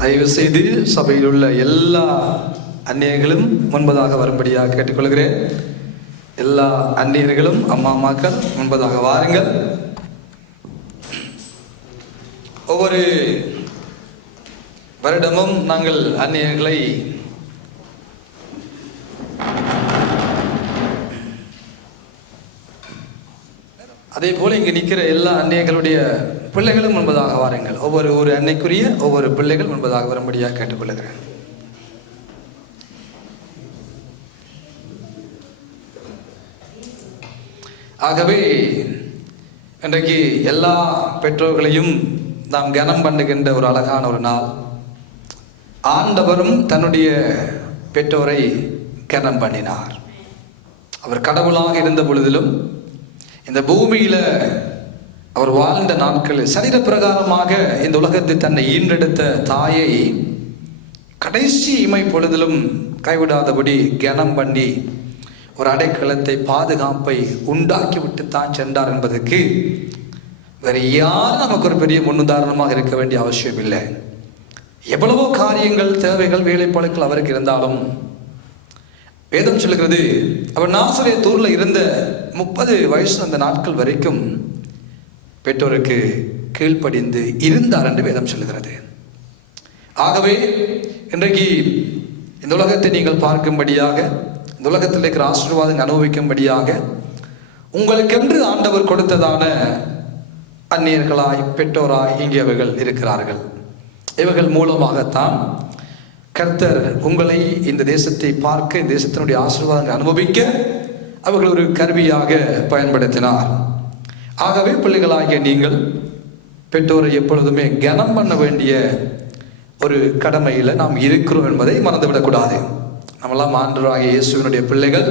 தயவு செய்து சபையில் உள்ள எல்லா அந்நியர்களும் முன்பதாக வரும்படியாக கேட்டுக்கொள்கிறேன். எல்லா அந்நியர்களும் அம்மா அம்மாக்கள் முன்பதாக வாருங்கள். ஒவ்வொரு வருடமும் நாங்கள் அந்நியர்களை அதே போல இங்கே நிற்கிற எல்லா அன்னைகளுடைய பிள்ளைகளும் முன்பதாக வாருங்கள். ஒவ்வொரு ஒரு அன்னைக்குரிய ஒவ்வொரு பிள்ளைகள் முன்பதாக வரும்படியாக கேட்டுக்கொள்கிறேன். ஆகவே இன்றைக்கு எல்லா பெற்றோர்களையும் நாம் கனம் பண்ணுகின்ற ஒரு அழகான ஒரு நாள். ஆண்டவரும் தன்னுடைய பெற்றோரை கனம் பண்ணினார். அவர் கடவுளாக இருந்த பொழுதிலும் இந்த பூமியில அவர் வாழ்ந்த நாட்களில் சரீர பிரகாரமாக இந்த உலகத்தை தன்னை ஈன்றெடுத்த தாயை கடைசி இமை பொழுதிலும் கைவிடாதபடி கனம் பண்ணி ஒரு அடைக்கலத்தை பாதுகாப்பை உண்டாக்கிவிட்டு தான் சென்றார் என்பதற்கு வேற யாரும் நமக்கு ஒரு பெரிய முன்னுதாரணமாக இருக்க வேண்டிய அவசியம் இல்லை எவ்வளவோ காரியங்கள் தேவைகள் வேலைப்பாடுகள் அவருக்கு இருந்தாலும் வேதம் சொல்லுகிறது அவர் நாசரே தூரில் இருந்த முப்பது வயசு அந்த நாட்கள் வரைக்கும் பெற்றோருக்கு கீழ்ப்படிந்து இருந்தார் என்று வேதம் சொல்லுகிறது. ஆகவே இன்றைக்கு இந்த உலகத்தை நீங்கள் பார்க்கும்படியாக இந்த உலகத்தில் இருக்கிற ஆசீர்வாதம் அனுபவிக்கும்படியாக உங்களுக்கென்று ஆண்டவர் கொடுத்ததான அந்நியர்களாய் பெற்றோராய் இங்கே அவர்கள் இருக்கிறார்கள். இவர்கள் மூலமாகத்தான் கர்த்தர் உங்களை இந்த தேசத்தை பார்க்க இந்த தேசத்தினுடைய ஆசீர்வாதங்களை அனுபவிக்க அவர்கள் ஒரு கருவியாக பயன்படுத்தினார். ஆகவே பிள்ளைகளாகிய நீங்கள் பெற்றோரை எப்பொழுதுமே கனம் பண்ண வேண்டிய ஒரு கடமையில் நாம் இருக்கிறோம் என்பதை மறந்துவிடக்கூடாது. நம்மளாம் ஆண்டவராகிய இயேசுவினுடைய பிள்ளைகள்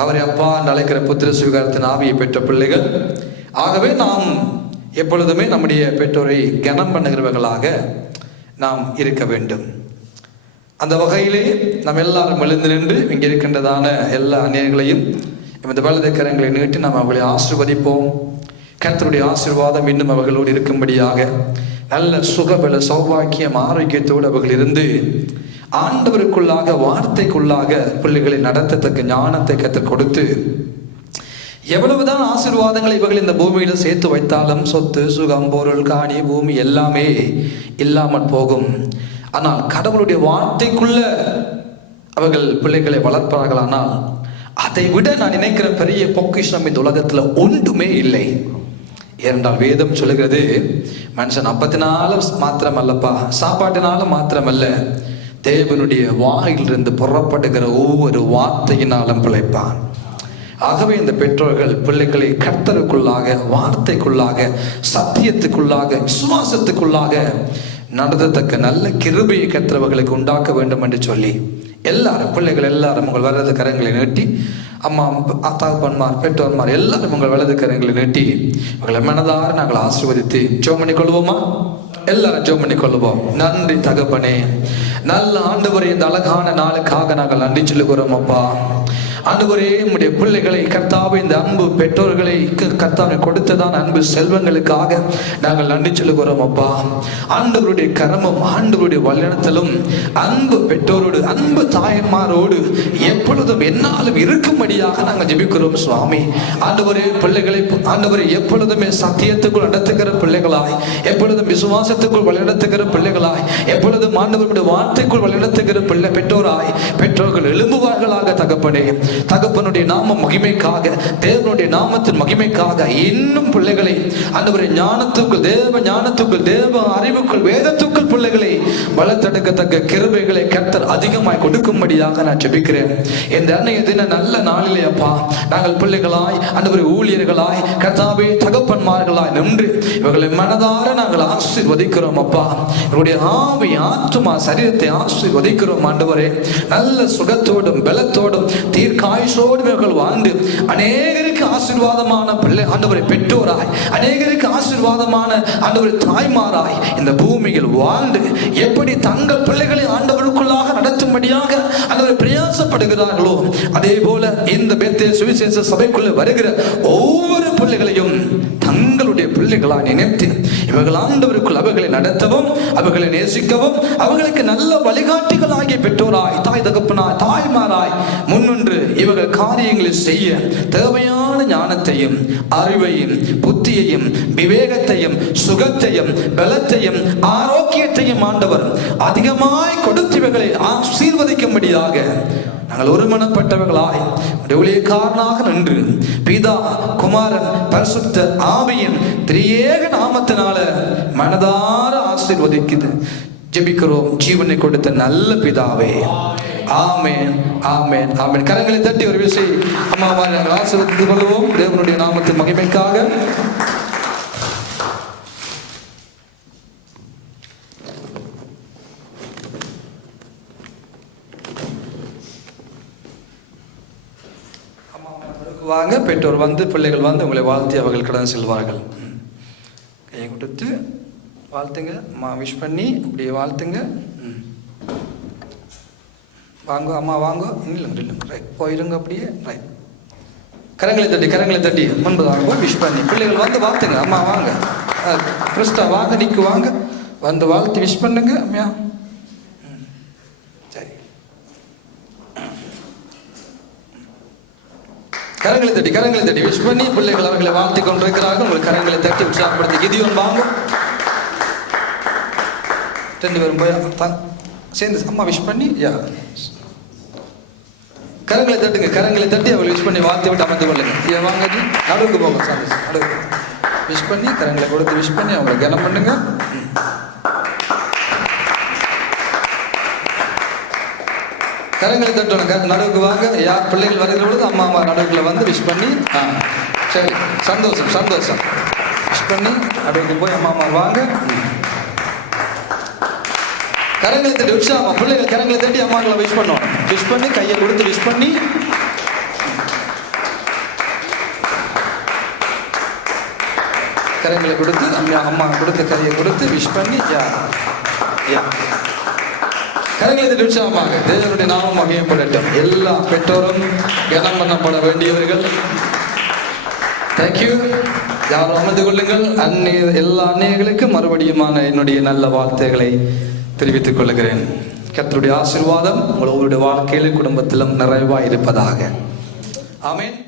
அவரை அப்பா என்று அழைக்கிற புத்திர சுவீகாரத்தின் ஆவியை பெற்ற பிள்ளைகள். ஆகவே நாம் எப்பொழுதுமே நம்முடைய பெற்றோரை கனம் பண்ணுகிறவர்களாக நாம் இருக்க வேண்டும். அந்த வகையிலே நாம் எல்லாரும் எழுந்து நின்று இங்கே இருக்கின்றதான எல்லா அந்நியர்களையும் இந்த வலதுக்கரங்களை நீட்டி நாம் அவர்களை ஆசிர்வதிப்போம். கர்த்தருடைய ஆசீர்வாதம் இன்னும் அவர்களோடு இருக்கும்படியாக நல்ல சுகபல சௌபாக்கியம் ஆரோக்கியத்தோடு அவர்கள் இருந்து ஆண்டவருக்குள்ளாக வார்த்தைக்குள்ளாக பிள்ளைகளை நடத்தத்தக்க ஞானத்தை கற்றுக் கொடுத்து எவ்வளவுதான் ஆசீர்வாதங்களை இவர்கள் இந்த பூமியில சேர்த்து வைத்தாலும் சொத்து சுகம் பொருள் காணி பூமி எல்லாமே இல்லாமல் போகும். ஆனால் கடவுளுடைய வார்த்தைக்குள்ள அவர்கள் பிள்ளைகளை வளர்ப்பார்களானால் அதை விட நான் நினைக்கிற பெரிய பொக்கிஷம் இந்த உலகத்துல ஒன்றுமே இல்லை. ஏனென்றால் வேதம் சொல்லுகிறது மனுஷன் அப்பத்தினாலும் மாத்திரம் அல்லப்பா சாப்பாட்டினால மாத்திரமல்ல தேவனுடைய வாயிலிருந்து புறப்படுகிற ஒவ்வொரு வார்த்தையினாலும் பிழைப்பான். ஆகவே இந்த பெற்றோர்கள் பிள்ளைகளை கர்த்தருக்குள்ளாக வார்த்தைக்குள்ளாக சத்தியத்துக்குள்ளாக விசுவாசத்துக்குள்ளாக நடத்தத்தக்க நல்ல கிருபையை கற்றவர்களுக்கு உண்டாக்க வேண்டும் என்று சொல்லி எல்லாரும் பிள்ளைகள் எல்லாரும் உங்கள் வலது கரங்களை நீட்டி அம்மா தகப்பன்மார் பெற்றோர்மார் எல்லாரும் உங்கள் வலது கரங்களை நீட்டி உங்களை மனதார நாங்கள் ஆசீர்வதித்து ஜோம் பண்ணி கொள்வோமா? எல்லாரும் ஜோம் பண்ணி கொள்வோம். நன்றி தகப்பனே. நல்ல ஆண்டு வரை இந்த அழகான நாளுக்காக நாங்கள் நன்றி சொல்லுகிறோம் அப்பா. ஆண்டவரே உம்முடைய பிள்ளைகளை கர்த்தாவை இந்த அன்பு பெற்றோர்களை கர்த்தாவை கொடுத்ததான் அன்பு செல்வங்களுக்காக நாங்கள் நன்றி சொல்லுகிறோம் அப்பா. ஆண்டவருடைய கரமும் ஆண்டவருடைய வல்லினத்திலும் அன்பு பெற்றோரோடு அன்பு தாயன்மாரோடு எப்பொழுதும் என்னாலும் இருக்கும்படியாக நாங்கள் ஜெபிக்கிறோம் சுவாமி. ஆண்டவரே பிள்ளைகளை ஆண்டவரை எப்பொழுதுமே சத்தியத்துக்குள் நடத்துகிற பிள்ளைகளாய் எப்பொழுதும் விசுவாசத்துக்குள் வழிநடத்துகிற பிள்ளைகளாய் எப்பொழுதும் ஆண்டவருடைய வார்த்தைக்குள் வழிநடத்துகிற பிள்ளை பெற்றோராய் பெற்றோர்கள் எழும்புவார்களாக தகப்பனே. தகப்பனுடைய நாம மகிமைக்காக தேவனுடைய நாமத்தின் மகிமைக்காக இன்னும் பிள்ளைகளை அந்தவரை ஞானத்துக்குள் தேவ ஞானத்துக்குள் தேவ அறிவுக்குள் வேதத்துக்குள் பிள்ளைகளை வளர்த்தெடுக்கத்தக்க கிருபைகளை கர்த்தர் அதிகமாய் கொடுக்கும்படியாக நான் ஜெபிக்கிறேன். இந்த அன்னைய தின நல்ல நாளிலே அப்பா நாங்கள் பிள்ளைகளாய் அந்தவரை ஊழியர்களாய் கர்த்தாவே தகப்பன்மார்களாய் நின்று இவர்களை மனதார நாங்கள் ஆசீர்வதிக்கிறோம் அப்பா. இவருடைய ஆவி ஆத்துமா சரீரத்தை ஆசீர்வதிக்கிறோம் ஆண்டவரே. நல்ல சுகத்தோடும் பலத்தோடும் தீர்க்க தீர்க்காயுஷோடும் இவர்கள் வாழ்ந்து அநேகருக்கு ஆசீர்வாதமான பிள்ளை ஆண்டவரை பெற்றோராய் அநேகருக்கு ஆசீர்வாதமான ஆண்டவரை தாய்மாராய் இந்த பூமியில் வாழ்ந்து எப்படி தங்கள் பிள்ளைகளை ஆண்டவருக்குள்ளாக நடத்தும்படியாக ஆண்டவரை பிரயாசப்படுகிறார்களோ அதே போல இந்த பெத்தே சுவிசேஷ சபைக்குள்ள வருகிற ஒவ்வொரு பிள்ளைகளையும் தங்களுடைய பிள்ளை பிள்ளைகளாய் நினைத்து இவர்கள் ஆண்டவருக்குள் அவர்களை நடத்தவும் அவர்களை நேசிக்கவும் அவர்களுக்கு நல்ல வழிகாட்டிகளாகிய பெற்றோராய் தாய் தகப்பனாய் தாய்மாராய் முன் இவர்கள் காரியங்களை செய்ய தேவையான ஞானத்தையும் அறிவையும் புத்தியையும் விவேகத்தையும் சுகத்தையும் பலத்தையும் ஆரோக்கியத்தையும் ஆண்டவர் அதிகமாய் கொடுத்து இவர்களை ஆசீர்வதிக்கும்படியாக நாங்கள் ஒருமனப்பட்டவர்களாய் உடைய ஊழியக்காரனாக நின்று பிதா குமாரன் பரிசுத்த ஆவியின் திரியேக நாமத்தினால மனதார ஆசீர்வதிக்குது. ஜெபிக்கிறோம். ஜீவனை கொடுத்த நல்ல பிதாவே. ஆமேன் ஆமேன் ஆமேன். கரங்களை தட்டி ஒரு விசை அம்மாவை மாதிரி நாங்கள் ஆசீர்வதித்துக் கொள்வோம். தேவனுடைய நாமத்தின் மகிமைக்காக. வாங்க பெற்றோர் வந்து பிள்ளைகள் வந்து உங்களை வாழ்த்தி அவர்கள் கடன் செல்வார்கள். கையை கொடுத்து வாழ்த்துங்க. அம்மா விஷ் பண்ணி அப்படியே வாழ்த்துங்க. வாங்க அம்மா வாங்க. இல்லைங்க இல்லைங்க ரைட் போயிருங்க அப்படியே. ரைட் கரங்களை தட்டி கரங்களை தட்டி. முன்பு வாங்க விஷ் பண்ணி. பிள்ளைகள் வந்து வாழ்த்துங்க. அம்மா வாங்க. அஹ், கிறிஸ்டா வாங்க நிற்கு வாங்க. வந்து வாழ்த்து விஷ் பண்ணுங்க அம்மையா ம். சரி. கரங்களை தட்டி கரங்களை தட்டி விஷ் பண்ணி பிள்ளைகள் அவர்களை வாழ்த்து கொண்டிருக்கிறார்கள். உங்களுக்கு கரங்களை தட்டி உற்சாகப்படுத்தி கிதியோன் வாங்க. ரெண்டு பேரும் போய் சேர்ந்து அம்மா விஷ் பண்ணி யா. கரங்களை தட்டுங்க கரங்களை தட்டி அவளை விஷ் பண்ணி வாழ்த்தி விட்டு அமர்ந்து கொள்ளுங்க ஐயா வாங்க நடுவுக்கு போங்க சந்தோஷம் நடுவுக்கு. விஷ் பண்ணி கரங்களை கொடுத்து விஷ் பண்ணி அவங்களை கனம் பண்ணுங்க. கரங்களை தட்டணும் க- நடுவுக்கு வாங்க. யார் பிள்ளைகள் வருகிற பொழுது அம்மா அம்மா நடுவுக்குள்ள வந்து விஷ் பண்ணி ஆ சரி. சந்தோஷம் சந்தோஷம். விஷ் பண்ணி நடுவுக்கு போய் அம்மா அம்மா வாங்க. கரங்களை தட்டி உற்சாகமா பிள்ளைகள் கரங்களை தட்டி அம்மாக்களை விஷ் பண்ணுவோம். விஷ் பண்ணி கையை கொடுத்து விஷ் பண்ணி. கரங்களை கொடுத்து அம்மா அம்மா கொடுத்து கையை கொடுத்து விஷ் பண்ணி யா யா கரங்களை தட்டி உற்சாகமாக தேவனுடைய நாமம் மகிமைப்படட்டும். எல்லா பெற்றோரும் கனம் பண்ணப்பட வேண்டியவர்கள். தேங்க்யூ யாரும் அமர்ந்து கொள்ளுங்கள். அந்நிய எல்லா அந்நியர்களுக்கும் மறுபடியுமான என்னுடைய நல்ல வார்த்தைகளை தெரிவித்துக் கொள்கிறேன். கத்தருடைய ஆசிர்வாதம் உங்களுடைய வாழ்க்கையிலும் குடும்பத்திலும் நிறைவாக இருப்பதாக ஆமென்.